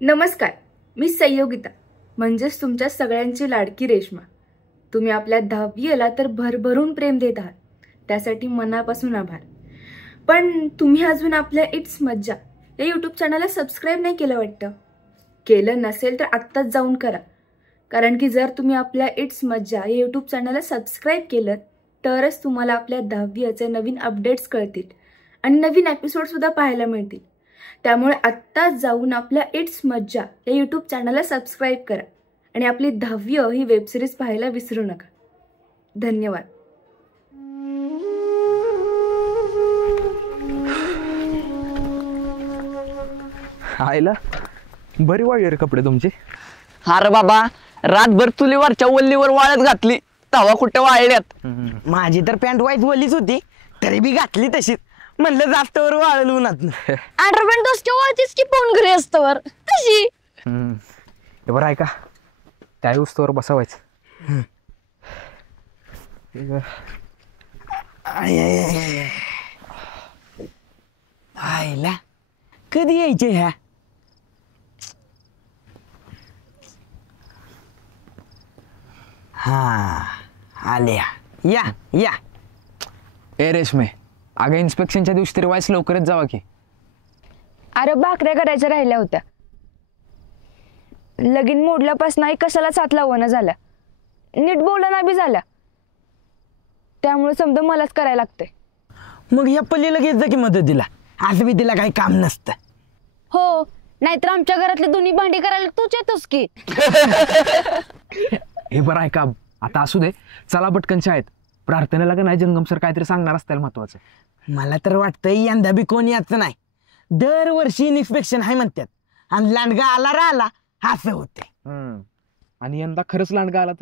नमस्कार, मी संयोगिता म्हणजेच तुमच्या सगळ्यांची लाडकी रेश्मा। तुम्ही आपल्या 10वी ला तर भरभरून प्रेम देत आहात, त्यासाठी मनापासून आभार। पण तुम्ही अजून आपल्या इट्स मज्जा या यूट्यूब चॅनलला सबस्क्राईब नाही केलं वाटतं। केलं नसेल तर आत्ताच जाऊन करा, कारण की जर तुम्ही आपल्या इट्स मज्जा या यूट्यूब चॅनलला सबस्क्राईब केलं तरच तुम्हाला आपल्या 10वीचे नवीन अपडेट्स कळतील आणि नवीन एपिसोड सुद्धा पाहायला मिळतील। त्यामुळे आत्ताच जाऊन आपल्या इट्स मज्जा या यूट्यूब चॅनलला सबस्क्राईब करा आणि आपली 10वी ही वेब सिरीज पाहायला विसरू नका। धन्यवाद। आईला बरी वाळली रे कपडे तुमचे। अरे बाबा, रातभर चुलीवरच्या वल्लीवर वाळत घातली, तवा कुठे वाळल्यात। माझी तर पॅन्ट वाईट वलीच होती, तरी बी घातली तशीच। म्हणलं जास्त वर वाळल उन्हात। अंडरपॅन्ट दोस्ती वाळतीच की पाऊन घरी असतवर तशी। हे बरं आहे का, त्या वस्तूवर बसवायचं। आईला कधी यायचे ह्या? हा आल्या, या या। ए रेशमे, अगं इन्स्पेक्शनच्या दिवशी तरी वाईस लवकरच जावा की। अरे भाकऱ्या करायच्या राहिल्या होत्या, लगीन मोडल्यापासून कशाला साथ लावणं झाला, नीट बोलणं बी झाला, त्यामुळे समजा मलाच करायला लागतंय। मग या पल्लीला घेत जा की मदतीला, आज बी तिला काही काम नसतं। हो, नाहीतर आमच्या घरातली दोन्ही भांडी करायला तूच येतोस की। हे बरं आहे का, आता असू दे, चला पटकन शाळेत। प्रार्थनेला का नाही जंगम सर काहीतरी सांगणार असतील महत्वाचं। मला तर वाटतंय यंदा बी कोणी याचं नाही, दरवर्षी इन्स्पेक्शन आहे म्हणतात आणि लांडगा आला राहिला असं होते। आणि यंदा खरंच लांडगा आला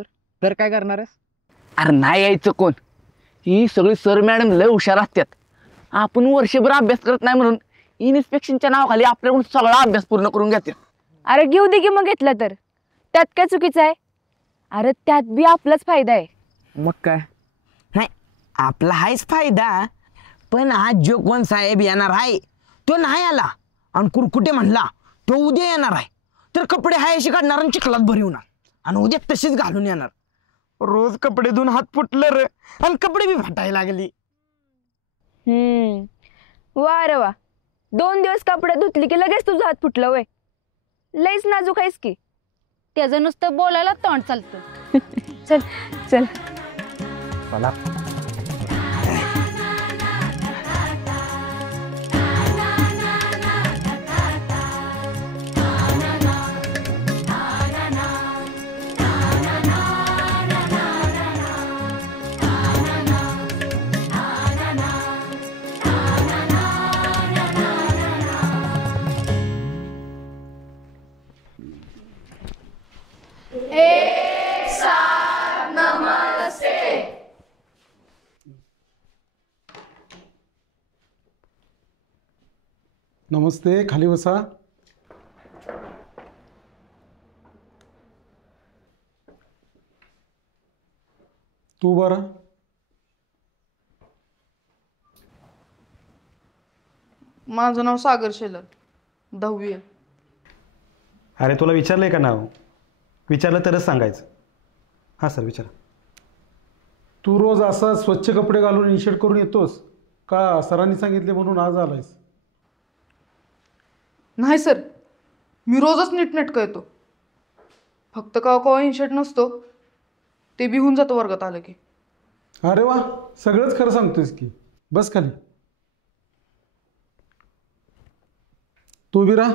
तर काय करणार आहेस? अरे नाही यायचं कोण, ही सगळी सर मॅडम लय हुशार असतात। आपण वर्षभर अभ्यास करत नाही म्हणून इन्स्पेक्शनच्या नावाखाली आपल्याकडून सगळा अभ्यास पूर्ण करून घेतात। अरे घेऊ दे की मग घेतलं तर, त्यात काय चुकीचं आहे? अरे त्यात बी आपलाच फायदा आहे। मग काय, नाही आपला हाच फायदा, पण आज जो कोण साहेब येणार आहे तो नाही आला आणि कुरकुटे म्हणला तो उद्या येणार आहे, तर कपडे हाय अशी काढणार आणि चिखलात भरवणार आणि उद्या तशीच घालून येणार। रोज कपडे धुवून हात फुटलं रे आणि कपडे बी फाटायला लागली। वा रे वा, 2 दिवस कपडे धुतली की लगेच तुझं हात फुटलं वय, लईच नाजूक आहेस की। त्याचं नुसतं बोलायला तोंड चालतं। चल चल चला। नमस्ते, खाली बसा। तू बरं? माझं नाव सागर शेलर, 10वी आहे। अरे तुला विचारलंय का नाव? विचारलं तरच सांगायचं। हां सर विचारा। तू रोज असा स्वच्छ कपडे घालून इनशर्ट करून येतोस का सरांनी सांगितले म्हणून आज आलायस? नाही सर, मी रोजच नीटनेटकं येतो, फक्त कवा इनशर्ट नसतो, ते बी होऊन जातं वर्गात आलं की। अरे वा, सगळंच खरं सांगतोयस की। बस खाली। तू बिरा,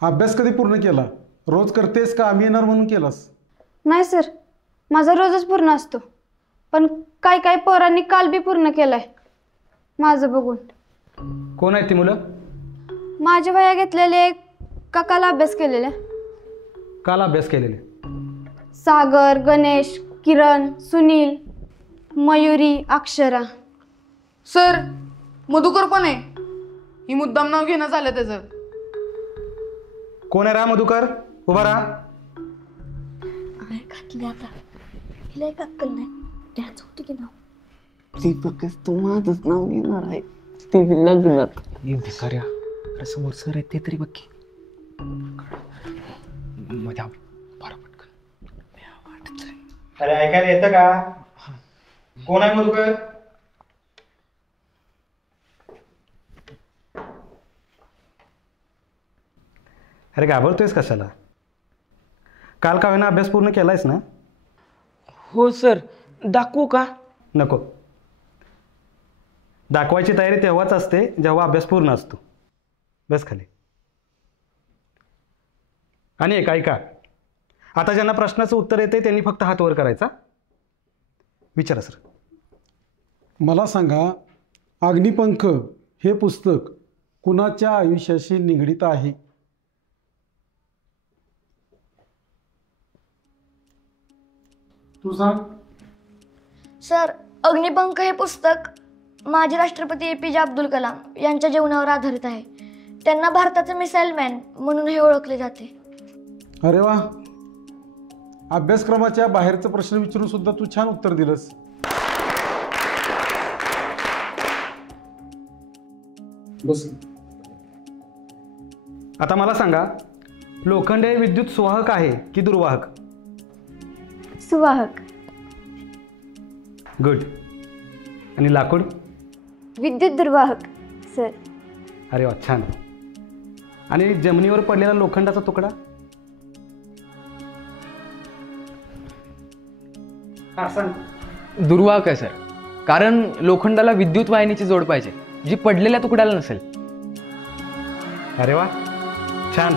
अभ्यास कधी पूर्ण केला? रोज करतेस का आम्ही येणार म्हणून केलास? नाही सर, माझा रोजच पूर्ण असतो, पण काय पोरांनी काल बी पूर्ण केलाय माझं बघून। कोण आहेत ती मुलं? माझ्या वया घेतलेले का काल अभ्यास केलेले? काल अभ्यास केलेले? सागर, गणेश, किरण, सुनील, मयुरी, अक्षरा। सर मधुकर पण आहे, ही मुद्दाम नाव घेणं झालं त्याचं। कोण आहे रा मधुकर? उभा राहा। ती फक्त माझंच नाव घेणार आहे, ते लग्नात। भिकाऱ्या, अरे समोर सर आहेत ते तरी बघ की. मध्ये बरं पटकन. अरे ऐकायला येतं का? कोण आहे मधुकर? अरे घाबरतोयस कशाला? काल का होईना अभ्यास पूर्ण केलायस ना? हो सर. दाखवू का? नको. दाखवायची तयारी तेव्हाच असते जेव्हा अभ्यास पूर्ण असतो. बस खाली. आणि एक ऐका, आता ज्यांना प्रश्नाचं उत्तर येते त्यांनी फक्त हात वर करायचा. विचारा सर. मला सांगा, अग्निपंख हे पुस्तक कुणाच्या आयुष्याशी निगडित आहे? तू सांग. सर, अग्निपंख हे पुस्तक माजी राष्ट्रपती APJ अब्दुल कलाम यांच्या जीवनावर आधारित आहे. त्यांना भारताचे मिसाईल मॅन म्हणून हे ओळखले जाते. अरे वा, अभ्यासक्रमाच्या बाहेरचा प्रश्न विचारून सुद्धा तू छान उत्तर दिलंस. बस. आता मला सांगा, लोखंड हे विद्युत सुवाहक आहे की दुर्वाहक? सुवाहक. गुड. आणि लाकूड? विद्युत दुर्वाहक सर. अरे वा, छान. आणि जमिनीवर पडलेला लोखंडाचा तुकडा? दुर्वाहक आहे सर, कारण लोखंडाला विद्युत वाहिनीची जोड पाहिजे जी पडलेल्या तुकड्याला नसेल. अरे वा, छान.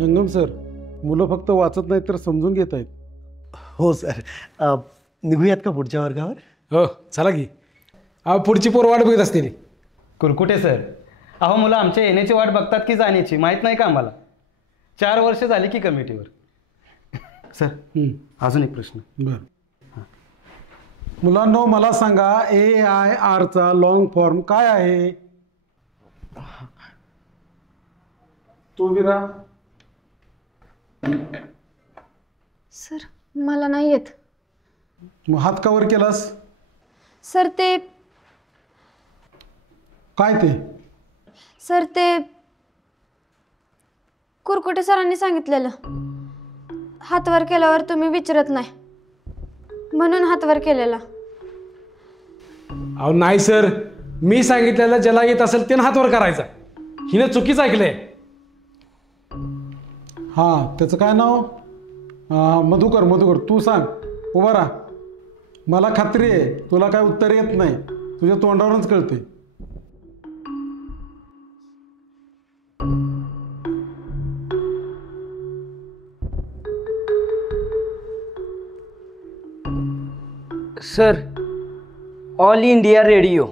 जंगम सर, मुलं फक्त वाचत नाहीत तर समजून घेत आहेत. हो सर. निघूयात का पुढच्या वर्गावर? हो चला की. पुढची पोर वाट बघत असतील. कुरकुटे सर, अहो मुलं आमच्या येण्याची वाट बघतात की जाण्याची माहीत नाही का आम्हाला? 4 वर्ष झाली की कमिटीवर. सर, अजून एक प्रश्न. बरं. मुलांनो, मला सांगा, AIRचा लॉंग फॉर्म काय आहे? तू विरा. सर, मला नाही येत. मग हात का वर केलास? सर ते काय ते? सर ते कुरकुटे सरांनी सांगितलेलं. हातवर केल्यावर तुम्ही विचारत नाही म्हणून हातवर केलेला. अहो नाही सर, मी सांगितलेलं ज्याला येत असेल त्यानं हातवर करायचा. हिने चुकीचं ऐकलंय. हां, त्याचं काय नाव? मधुकर. मधुकर, तू सांग. उभा राहा. मला खात्री आहे तुला काय उत्तर येत नाही, तुझ्या तोंडावरूनच कळते. Sir, all India radio.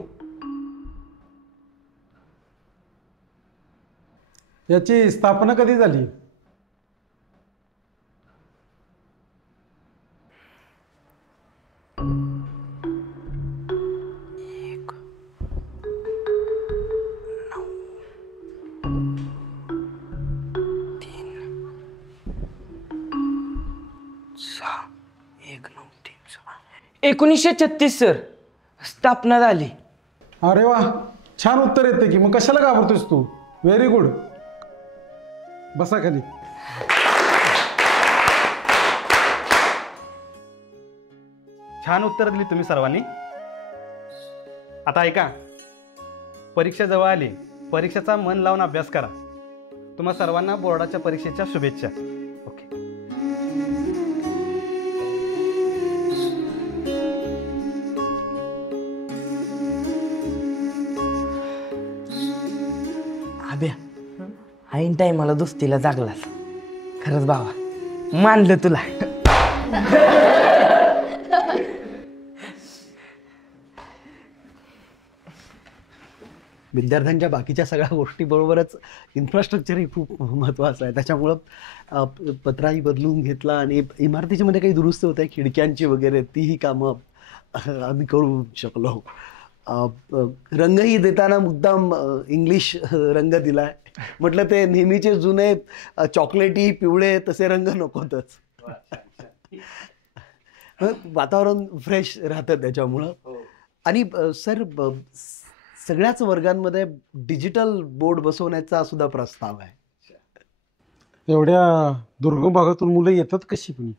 याची स्थापना कधी झाली? सहा 1936 सर स्थापना झाली. अरे वा, छान उत्तर येते की. मग कशाला घाबरतोस तू? Very good. बसा खाली. छान उत्तर दिली तुम्ही सर्वांनी. आता ऐका, परीक्षा जवळ आली. परीक्षेचा मन लावून अभ्यास करा. तुम्हा सर्वांना बोर्डाच्या परीक्षेच्या शुभेच्छा. ओके. अभ्या, ऐन टाईमाला दोस्तीला जागलास. खरंच बाबा, मानलं तुला. विद्यार्थ्यांच्या बाकीच्या सगळ्या गोष्टीबरोबरच इन्फ्रास्ट्रक्चरही खूप महत्त्वाचं आहे. त्याच्यामुळं पत्राही बदलून घेतला आणि इमारतीच्या मध्ये काही दुरुस्त होत आहे, खिडक्यांची वगैरे, तीही कामं आम्ही करू शकलो. रंगही देताना मुद्दाम इंग्लिश रंग दिलाय. म्हटलं ते नेहमीचे जुने चॉकलेटी पिवळे तसे रंग नकोतच. वातावरण फ्रेश राहतं त्याच्यामुळं. आणि सर सगळ्याच वर्गांमध्ये डिजिटल बोर्ड बसवण्याचा सुद्धा प्रस्ताव आहे. एवढ्या दुर्गम भागातून मुलं येतात कशी पण?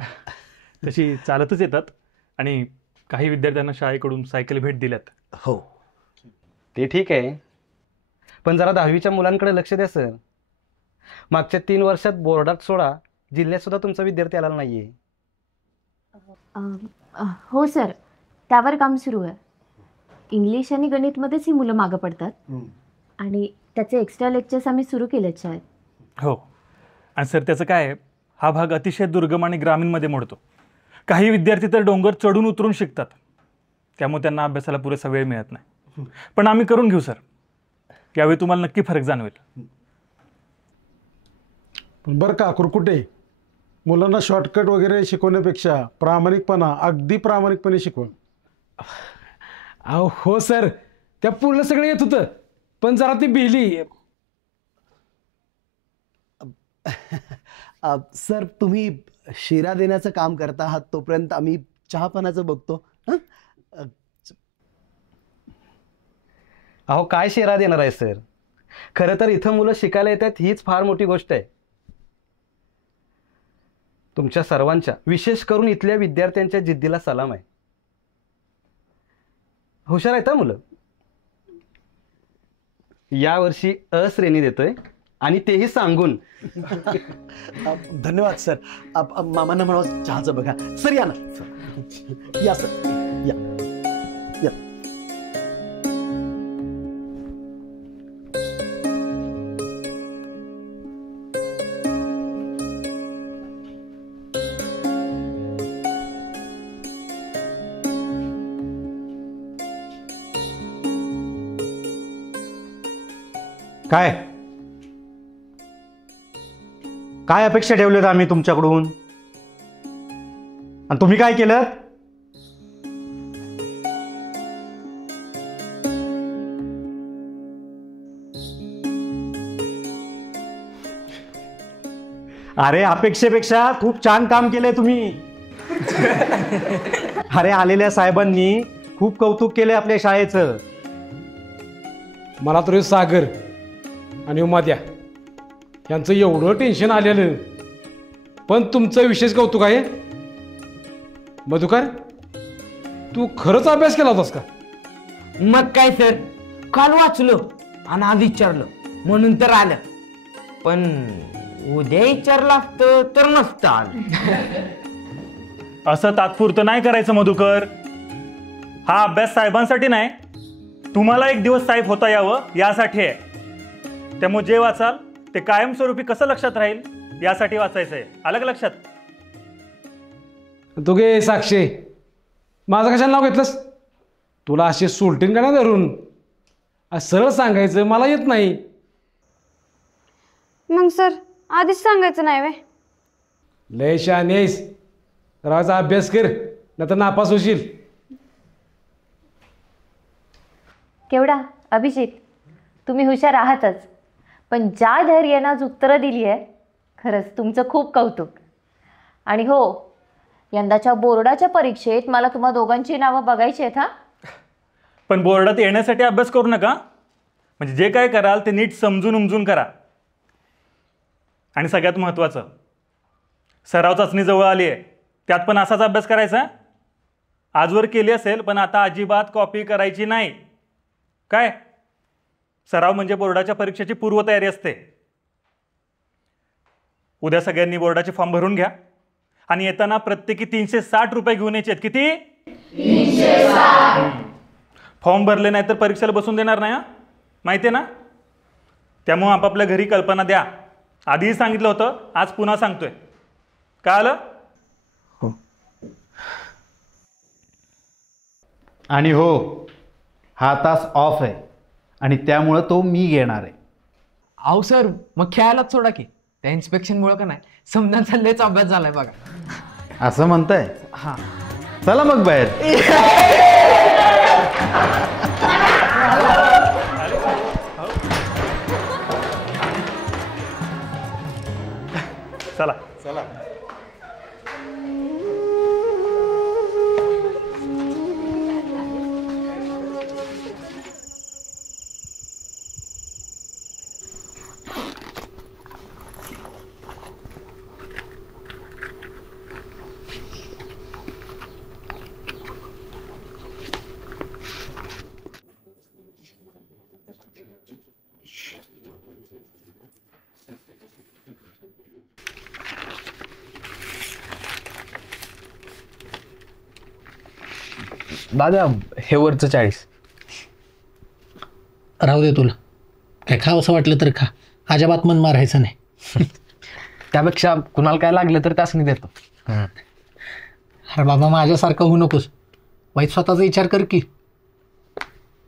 तशी चालतच येतात आणि काही विद्यार्थ्यांना शाळेकडून सायकल भेट दिल्यात. हो ते ठीक आहे, पण जरा 10वीच्या मुलांकडे लक्ष द्या सर. मागच्या 3 वर्षात बोर्डात सोडा, जिल्ह्यात सुद्धा तुमचा विद्यार्थी आला नाहीये. हो सर, त्यावर काम सुरू आहे. इंग्लिश आणि गणितमध्येच ही मुलं मागं पडतात आणि त्याचे एक्स्ट्रा लेक्चर्स आम्ही सुरू केलेत शाळेत. हो, आणि सर त्याचं काय आहे, हा भाग अतिशय दुर्गम आणि ग्रामीणमध्ये मोडतो. काही विद्यार्थी तर डोंगर चढून उतरून शिकतात, त्यामुळे त्यांना अभ्यासाला पुरेसा वेळ मिळत नाही. पण आम्ही करून घेऊ सर, यावेळी तुम्हाला नक्की फरक जाणवेल. पण बरं का कुरकुटे, मुलांना शॉर्टकट वगैरे शिकवण्यापेक्षा प्रामाणिकपणा, अगदी प्रामाणिकपणे शिकवा. अहो हो सर, त्या पूर्ण सगळं येत होतं, पण जरा ती बिहली. सर तुम्ही शिरा देण्याचं काम करता आहात, तोपर्यंत आम्ही चहापानाचं बघतो. अहो काय शिरा देणार आहे सर? खरं तर इथं मुलं शिकायला येतात हीच फार मोठी गोष्ट आहे. तुमच्या सर्वांच्या, विशेष करून इथल्या विद्यार्थ्यांच्या जिद्दीला सलाम आहे. हुशार आहेत मुलं. यावर्षी अ श्रेणी देतोय आणि तेही सांगून. धन्यवाद सर. मामांना म्हणावं चहाचं बघा. सर या ना, या सर, या या. काय काय अपेक्षा ठेवल्यात आम्ही तुमच्याकडून, आणि तुम्ही काय केलं? अरे अपेक्षेपेक्षा खूप छान काम केलंय तुम्ही. अरे आलेल्या साहेबांनी खूप कौतुक केलंय आपल्या शाळेचं. मला तर सागर आणि उमाद्या यांचं एवढं टेन्शन आलेलं, पण तुमचं विशेष कौतुक आहे. मधुकर, तू खरंच अभ्यास केला होतास का? मग काय सर, काल वाचलो आणि आज विचारलं म्हणून तर आलं, पण उद्या विचारलं असतं तर नसतं आलं. असं तात्पुरतं नाही करायचं मधुकर. हा अभ्यास साहेबांसाठी नाही, तुम्हाला एक दिवस साहेब होता यावं यासाठी आहे. त्यामुळे जे वाचाल ते कायमस्वरूपी कसं लक्षात राहील यासाठी वाचायचं आहे. आलं का लक्षात? तू गे साक्षी, माझं कशाला नाव घेतलंस? तुला असे सुलटीन का नाही धरून? सरळ सांगायचं मला येत नाही. मग सर आधीच सांगायचं नाही वे? लय शहाणी आहेस, राहायचा अभ्यास कर, नाहीतर नापास होशील. केवढा अभिजित, तुम्ही हुशार आहातच, पण ज्या धैर्यानं आज उत्तरं दिली आहे, खरंच तुमचं खूप कौतुक. आणि हो, यंदाच्या बोर्डाच्या परीक्षेत मला तुम्हा दोघांची नावं बघायची आहेत. हा, पण बोर्डात येण्यासाठी अभ्यास करू नका. म्हणजे जे काय कराल ते नीट समजून उमजून करा. आणि सगळ्यात महत्त्वाचं, सराव चाचणी जवळ आली आहे, त्यात पण असाच अभ्यास करायचा. आजवर केली असेल, पण आता अजिबात कॉपी करायची नाही. काय? सराव म्हणजे बोर्डाच्या परीक्षेची पूर्वतयारी असते. उद्या सगळ्यांनी बोर्डाचे फॉर्म भरून घ्या आणि येताना प्रत्येकी 360 रुपये घेऊन यायचे आहेत. किती? 360. फॉर्म भरले नाही तर परीक्षेला बसून देणार नाही, माहिती आहे ना? त्यामुळे आपापल्या घरी कल्पना द्या. आधीही सांगितलं होतं, आज पुन्हा सांगतोय. कळालं? आणि हो, हा तास ऑफ आहे आणि त्यामुळं तो मी घेणार आहे. अहो सर, मग खेळायलाच सोडा की. त्या इन्स्पेक्शनमुळं का नाही समजा चाललेच अभ्यास झालाय बघा. असं म्हणताय? हा, चला मग बाहेर. चला चला. दादा हे वरचं 40. राहू दे, तुला काय खावंसं वाटलं तर खा, अजिबात मन मारायचं नाही. त्यापेक्षा कुणाला काय लागलं तर त्यासनी देतो. अरे बाबा, माझ्यासारखं होऊ नकोस, वाईट स्वतःचा विचार कर की.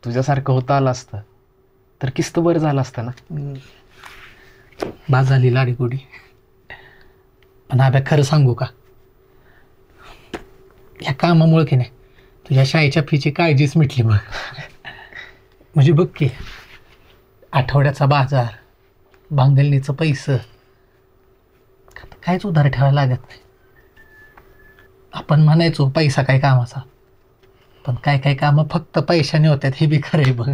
तुझ्यासारखं होता आलं असतं तर किस्त बरं झालं असतं ना. बाद झाली लाडीगुडी. पण आब्या, खरं सांगू का, या कामामुळे की नाही तुझ्या शाळेच्या फीची काळजीच मिटली बघ. म्हणजे बघ की, आठवड्याचा बाजार, बांधणीचं पैसं काहीच उधार ठेवायला लागत नाही. आपण म्हणायचो पैसा काय कामाचा, पण काय काय कामं फक्त पैशाने होतात, हे बी खरं आहे बघ.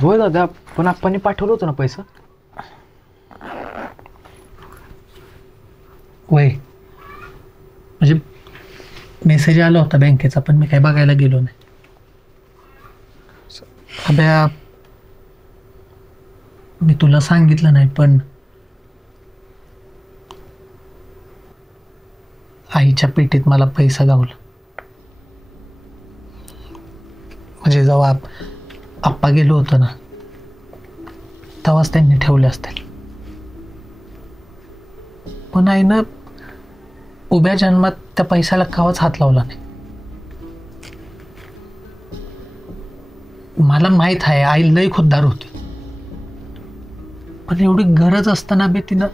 होय दादा, पण आपण पाठवलं होतं ना पैसा. वय म्हणजे मेसेज आला होता बँकेचा, पण मी काय बघायला गेलो नाही. अभ्या, मी तुला सांगितलं नाही, पण आईच्या पेटीत मला पैसा गावला. म्हणजे जेव्हा आप्पा गेलो होतो ना, तेव्हाच त्यांनी ठेवले असतील. पण आईनं उभ्या जन्मात त्या पैशाला कावाच हात लावला नाही. मला माहीत आहे आई लई खुद्दार होती, पण एवढी गरज असताना बी तिनं,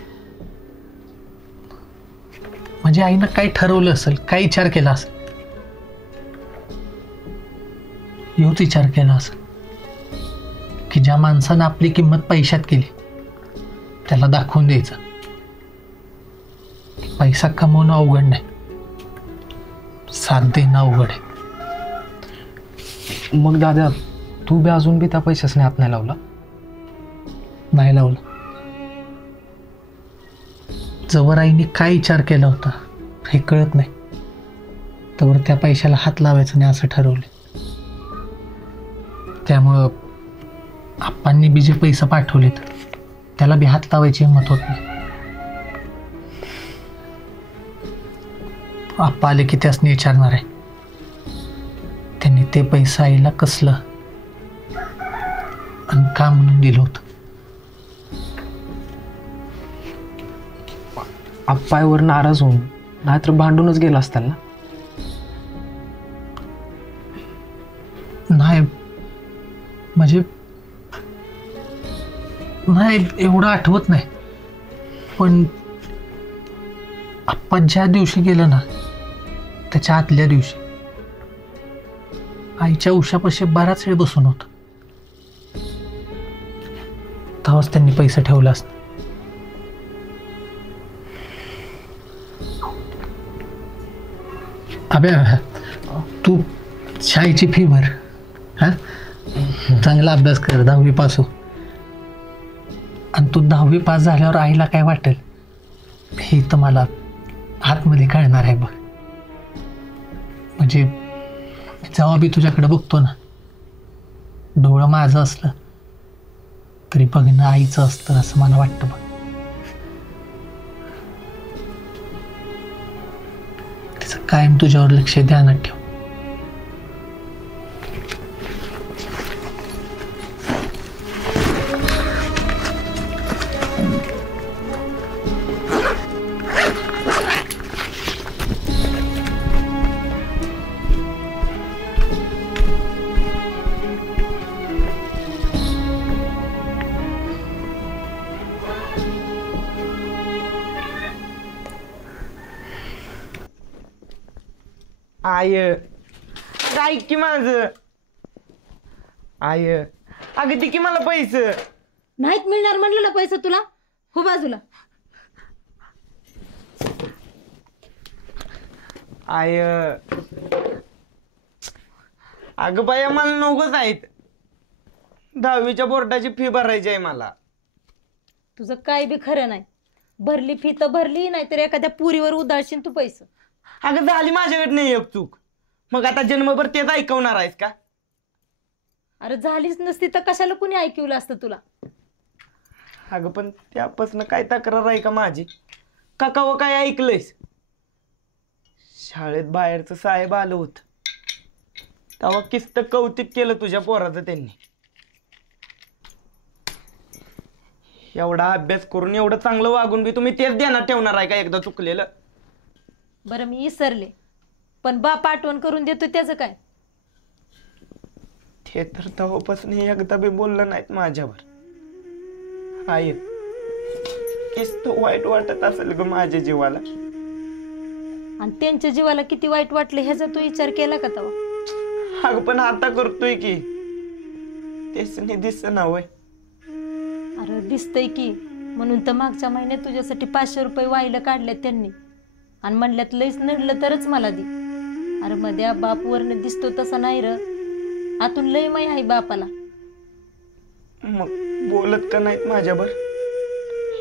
म्हणजे आईनं काय ठरवलं असेल, काय विचार केला असेल, ह्योच विचार केला असेल की ज्या माणसानं आपली किंमत पैशात केली त्याला दाखवून द्यायचं. पैसा कमवणं अवघड नाही, साथ देणं अवघड आहे. मग दादा, तू बी अजून बी त्या पैशासने हात नाही लावला? नाही लावला. जवळ आईने काय विचार केला होता हे कळत नाही, तवर त्या पैशाला हात लावायचं नाही असं ठरवलं. त्यामुळं आप्पांनी बी जे पैसे पाठवलेत त्याला बी हात लावायची हिंमत होत नाही. आप्पा आले की त्यासनी विचारणार आहे त्यांनी ते पैसे आईला कसलं आणि का म्हणून दिलं होतं. आप्पावर नाराज होऊन नाहीतर भांडूनच गेला असताल ना? नाही, म्हणजे नाही, एवढं आठवत नाही. पण आप्पा ज्या दिवशी गेलं ना, त्याच्या आतल्या दिवशी आईच्या उशापाशी बराच वेळ बसून होतं. तेव्हाच त्यांनी पैसे ठेवला असता. अबे, तू शाळेची फी भर, हा, चांगला अभ्यास कर, 10वी पास हो. आणि तू 10वी पास झाल्यावर आईला काय वाटेल हे तर मला आतमध्ये कळणार आहे बघ. म्हणजे जेव्हा बी तुझ्याकडे बघतो ना, डोळं माझं असलं तरी बघणं आईचं असतं असं मला वाटतं बघ. तिचं कायम तुझ्यावर लक्ष ध्यानात ठेव. आय काय की माझं आय, अगं ती की मला पैसे नाहीत मिळणार म्हणलं ना पैसे तुला. हो बाजूला. आय, अगं बाया मला नकोच आहेत. 10वीच्या बोर्डाची फी भरायची आहे मला. तुझं काय बी खरं नाही. भरली फी तर भरली, नाहीतर एखाद्या पुरीवर उदाळशील तू पैसे. अगं झाली माझ्याकडे नाही एक चूक, मग आता जन्मभर तेच ऐकवणार आहेस का? अरे झालीच नसती तर कशाला कुणी ऐकवलं असतं तुला. अगं पण त्यापासून काय तक्रार आहे का माझी? काका व काय ऐकलंयस? शाळेत बाहेरचं साहेब आलं होतं, तेव्हा किस्त कौतिक केलं तुझ्या पोराचं त्यांनी. एवढा अभ्यास करून एवढं चांगलं वागून बी तुम्ही तेच ध्यानात ठेवणार आहे का एकदा चुकलेलं? बरं मी विसरले, पण बाप आठवण करून देतो त्याचं काय? ते तर तेव्हापासून एकदा बी बोललं नाहीत माझ्यावर. आई किस्त वाईट वाटत असेल ग माझ्या जीवाला. आणि त्यांच्या जीवाला किती वाईट वाटलं ह्याचा तू विचार केला का तेव्हा? अगं पण आता करतोय की तेच नाही दिसत ना वय. अरे दिसतंय की, म्हणून तर मागच्या महिन्यात तुझ्यासाठी 500 रुपये वाईला काढल्यात त्यांनी आणि म्हणल्यात लईच नडलं तरच मला दे. अरे मध्ये बाप वरनं दिसतो तसा नाही र, आतून लई माय आहे बापाला. मग बोलत का नाहीत माझ्यावर?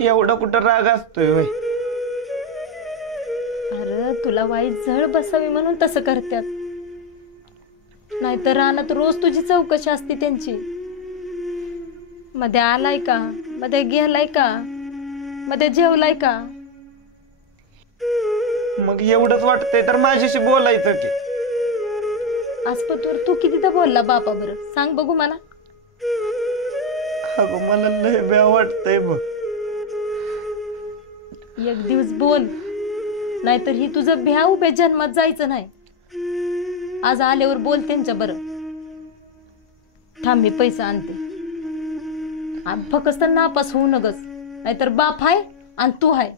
एवढा कुठं राग असतोय वय? अरे तुला वाईट झळ बसावी म्हणून तसं करतात, नाहीतर रानात रोज तुझी चौकशी असते त्यांची. मध्ये आलाय का, मध्ये गेलाय का, मध्ये जेवलाय का? मग एवढंच वाटतंय तर माझ्याशी बोलायचं की. आजपर्यंत तू कितीदा बोलला बापा बरं सांग बघू मला. अगं मला लय भ्या वाटतंय बघ. एक दिवस बोल, नाहीतर ही तुझं भ्या उभ्या जन्मात जायचं नाही. आज आल्यावर बोल त्यांच्या बरं. थांब मी पैसा आणते. फक्त नापास होऊ नगस, नाहीतर बाप आहे आणि तू आहे.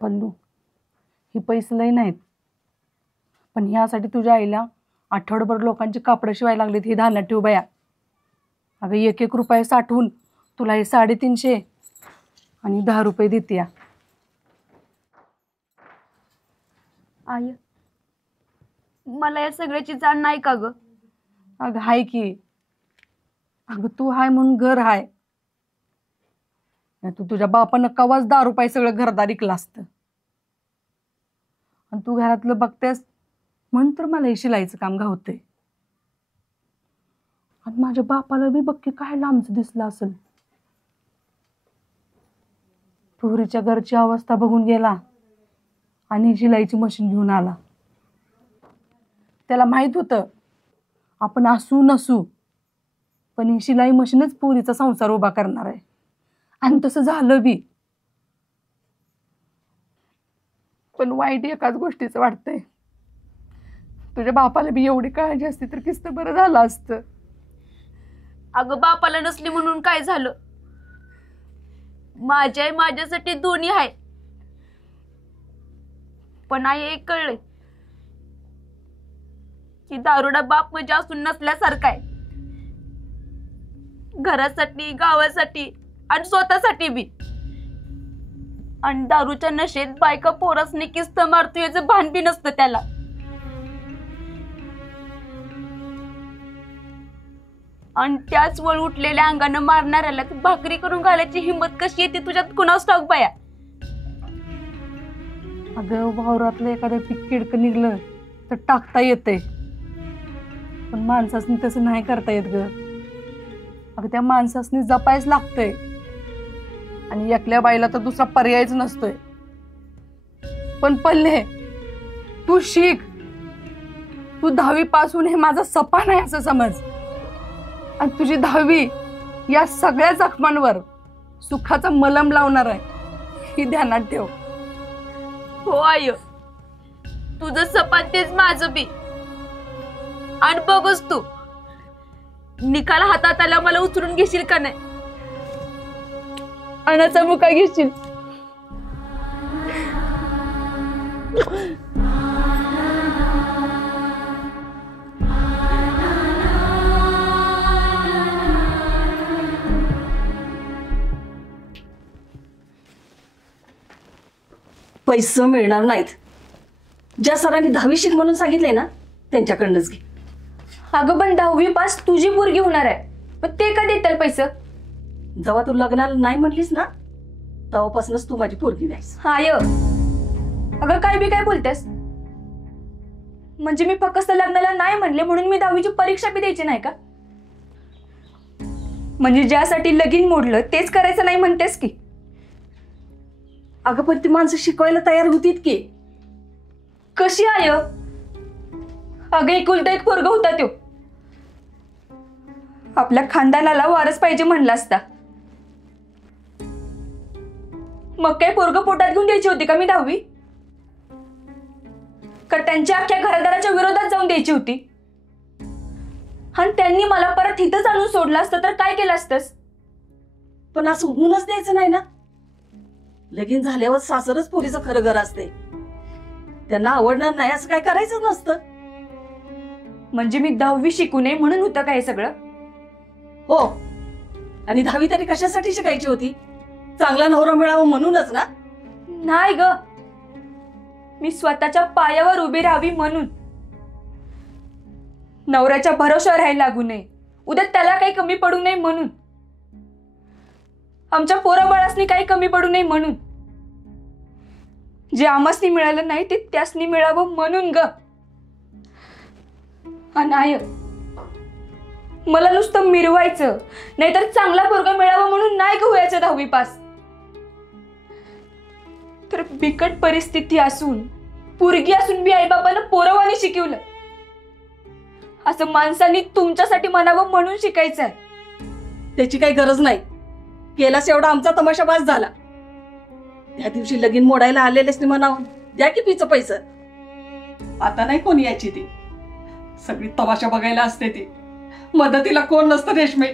पल्लू, ही पैसे लई नाहीत, पण ह्यासाठी तुझ्या आईला आठवडाभर लोकांची कापडं शिवायला लागलीत. ही धान्यात ठेव बया. अगं 1-1 रुपये साठवून तुला हे 350 आणि 10 रुपये देते या. आई मला या सगळ्याची जाण नाही का ग? अगं हाय की. अगं तू हाय म्हणून घर हाय. तू तुझ्या बापानं कवाच 10 रुपये सगळं घरदार इकलं असतं. आणि तू घरातलं बघतेस म्हणून तर मला हे शिलाईचं काम गावतंय. आणि माझ्या बापाला बी बघ की काय लांबचं दिसलं असेल. पोरीच्या घरची अवस्था बघून गेला आणि शिलाईची मशीन घेऊन आला. त्याला माहित होतं आपण असू नसू पण ही शिलाई मशीनच पोरीचा संसार उभा करणार आहे. आणि तसं झालं बी. पण वाईट एकाच गोष्टीचं वाटतंय, तुझ्या बापाला बी एवढी काळजी असती तर किस्त बरं झालं असतं. अगं बापाला नसली म्हणून काय झालं? माझी आई माझ्यासाठी दोन्ही आहे. पण आई एक कळलंय की दारुडा बाप म्हणजे असून नसल्यासारखा आहे. घरासाठी, गावासाठी आणि स्वतःसाठी बी. आणि दारूच्या नशेत बायका पोरासने किस्त मारतो याचं भान बी नसतं त्याला. आणि त्याच वळ उठलेल्या अंगानं मारणाऱ्याला भाकरी करून घालायची हिंमत कशी येते तुझ्यात कुणास ठाऊक बाया. अगं वावरातलं एखादं पीक किडकं निघलं तर टाकता येते, पण माणसासनी तसं नाही करता येत ग. अगं त्या माणसासनी जपायच लागतंय आणि एकल्या बाईला तर दुसरा पर्यायच नसतोय. पण पल्ले तू शिक, तू 10वी पास होऊन हे माझं सपन आहे असं समज. आणि तुझी 10वी या सगळ्या जखमांवर सुखाचा मलम लावणार आहे ही ध्यानात ठेव. हो आय, तुझं सपान तेच माझं बी. आणि बघच तू निकाल हातात आला मला उचलून घेशील का नाही? अनाचा मुका घेशील. पैसे मिळणार नाहीत. ज्या सरांनी 10वी शिक म्हणून सांगितलंय ना त्यांच्याकडनंच घे. अगं पण 10वी पास तुझी पोरगी होणार आहे, पण ते का देतील पैसे? जेव्हा तू लग्नाला नाही म्हटलीस ना तेव्हापासूनच तू माझी पोरगी नाहीस. हाय अगं काय बी काय बोलतेस? म्हणजे मी फक्त लग्नाला नाही म्हणले म्हणून मी 10वीची परीक्षा बी द्यायची नाही का? म्हणजे ज्यासाठी लगीन मोडलं तेच करायचं नाही म्हणतेस की? अगं पण ती माणसं शिकवायला तयार होतीत की. कशी आय? अगं एकुलता एक पोरगा होता तो. आपल्या खानदानाला वारस पाहिजे म्हणला असता. मग काय पोरग पोटात घेऊन द्यायची होती का मी 10वी? का त्यांच्या अख्ख्या घरादाराच्या विरोधात जाऊन द्यायची होती? आणि त्यांनी मला परत इथंच आणून सोडलं असतं तर काय केलं असतंस? पण असं होऊनच द्यायचं नाही ना. लगीन झाल्यावर सासरच पोरीचं खरं घर असते. त्यांना आवडणार नाही असं काय करायचं नसतं. म्हणजे मी 10वी शिकू नये म्हणून होतं का हे सगळं? हो. आणि 10वी तरी कशासाठी शिकायची होती? चांगला नवरा मिळावा म्हणूनच ना? नाही ग, मी स्वतःच्या पायावर उभी राहावी म्हणून. नवऱ्याच्या भरोशावर राहायला लागू नये, उद्या त्याला काही कमी पडू नये म्हणून. आमच्या पोराबाळासनी काही कमी पडू नये म्हणून. जे आमासनी मिळालं नाही ते त्यासनी मिळावं म्हणून ग. अनाय मला नुसतं मिरवायचं नाहीतर चांगला पोरगा मिळावा म्हणून नाही ग व्हायचं 10वी पास. तर बिकट परिस्थिती असून पोरगी असून बी आईबाबानं पोरवानी शिकवलं. असं माणसांनी तुमच्यासाठी म्हणावं म्हणून शिकायचंय. त्याची काही गरज नाही. केलास एवढा आमचा तमाशाबाज झाला. त्या दिवशी लगीन मोडायला आलेलेच नाही म्हणावं द्या की पिचं पैसे. आता नाही कोणी यायची ती. सगळी तमाशा बघायला असते ती. मदतीला कोण नसतं रेशमे.